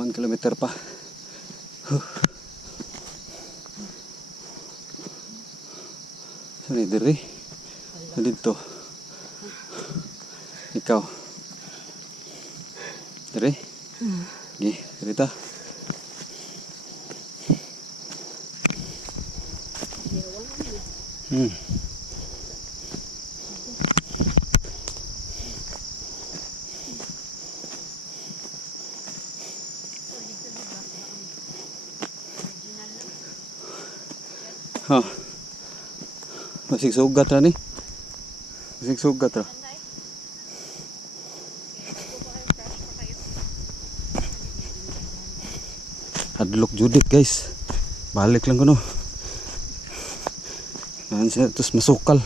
1 kilometer pa. Saan diri? Sa dito. Ikaw. Diri? Gi, diri ta. Ha. Masig sugat ra ni. Masig sugat ra. Hadlok judit guys. Balik lang ko no. Yan siya terus masukal.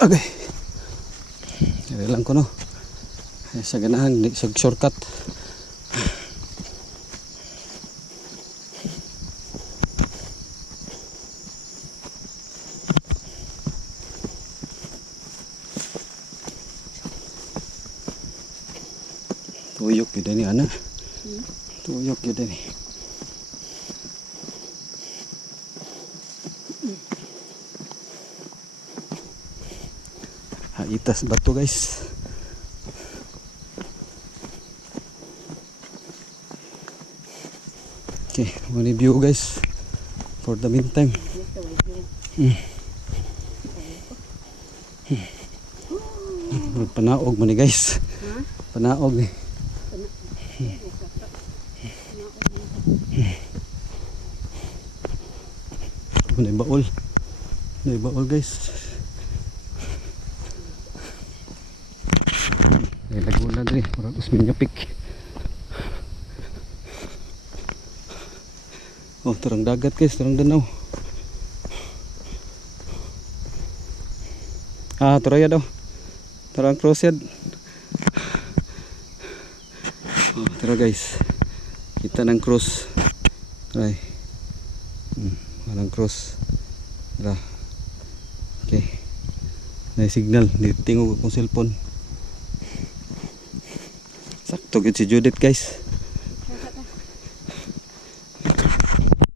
Okay. Yan lang ko no. Sa ganahan, sa shortcut. Tuyok yun din ana. Tuyok yun din. Haitas batu guys. Okay, money view guys for the meantime. Panaog man ni guys. Panaog ni. May baul. May baul guys. May laguna diri, murag usmin pik. Oh, terang dagat guys, terang danau. Ah, turaya daw. Terang crosshead. Oh, tara guys. Kita nang cross. Try. Walang cross. Tara. Okay. May signal, ditingog akong cellphone. Sakto gid si Judith guys.